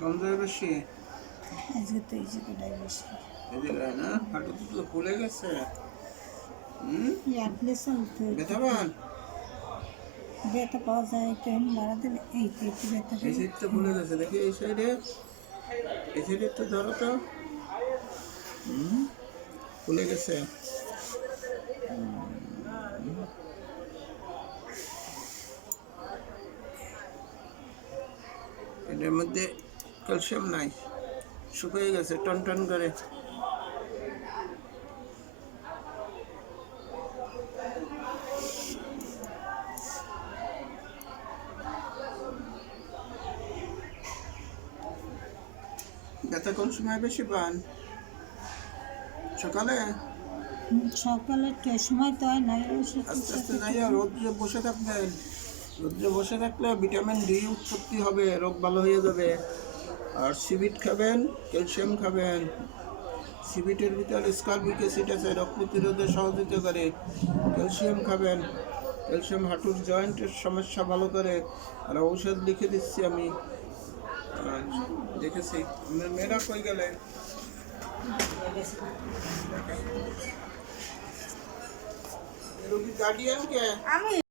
কোন জায়গায় বেশি? আজকে তো এই জায়গাটাই বেশি। এই জায়গায় না? হাঁটু তো ফুলে গেছে। লাগলে চলতে ব্যথা পান? ব্যথা পাওয়া যায় একটু বাড়া দিলে এই তো একটু ব্যথা এই পাই। সাইডটা ফুলে গেছে, দেখি এই সাইডে একটু ধরো তো। ফুলে গেছে। এটার মধ্যে ক্যালসিয়াম নাই, শুকিয়ে গেছে টন টন করে। ব্যথা কোন সময় বেশি পান? সকালে? সকালে সময় তো হয় না, আস্তে আস্তে যাইয়া রোদ্রে বসে থাকবেন। রোদ্রে বসে থাকলে ভিটামিন ডি উৎপত্তি হবে, রোগ ভালো হয়ে যাবে। আর সিবিট খাবেন, ক্যালসিয়াম খাবেন। সিবিটের ভিতরে স্কারবিক অ্যাসিড আছে, রোগ প্রতিরোধে সহযোগিতা করে। ক্যালসিয়াম খাবেন, ক্যালসিয়াম হাঁটুর জয়েন্টের সমস্যা ভালো করে। আর ঔষধ লিখে দিচ্ছি আমি, দেখেছি। আপনার মেয়েরা কই গেলে? রোগী গার্ডিয়ান কে? আমি